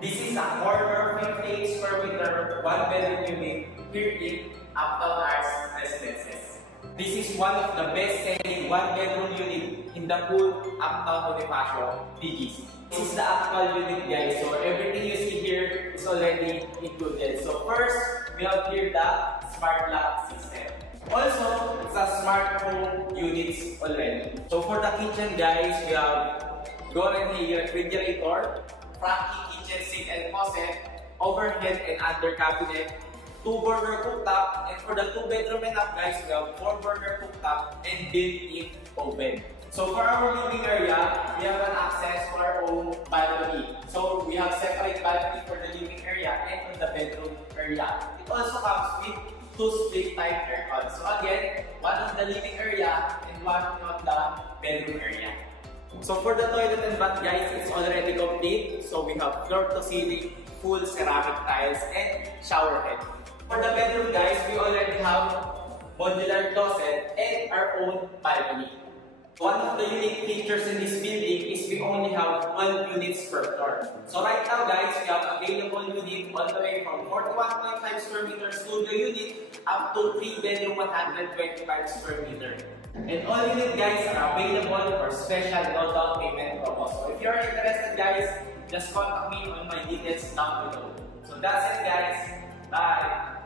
This is a corner 58 square meter, 1-bedroom unit here in Uptown Arts Residences. This is one of the best-selling 1-bedroom unit in the whole Uptown Bonifacio, BGC. This is the actual unit, guys. So everything you see here is already included. So first, we have here the smart lock system. Also, it's a smart home units already. So for the kitchen, guys, we have Gorenje refrigerator, Frankie kitchen sink and faucet, overhead and under cabinet, 2-burner cooktop, and for the 2-bedroom and up, guys, we have 4-burner cooktop and built-in oven. So for our living area, we have an access to our own balcony. So we have separate balcony for the living area and for the bedroom area. It also comes with 2 split type aircons. So again, one on the living area and one on the bedroom area. So for the toilet and bath, guys, it's already complete. So we have floor to ceiling, full ceramic tiles, and shower head. For the bedroom, guys, we already have modular closet and our own balcony. One of the unique features in this building is we only have 12 units per floor. So right now, guys, we have available unit all the way from 41.5 square meter studio unit up to 3-bedroom 125 square meter. And all units, guys, are available for special no down payment promo. So if you're interested, guys, just contact me on my details down below. So that's it, guys. Bye!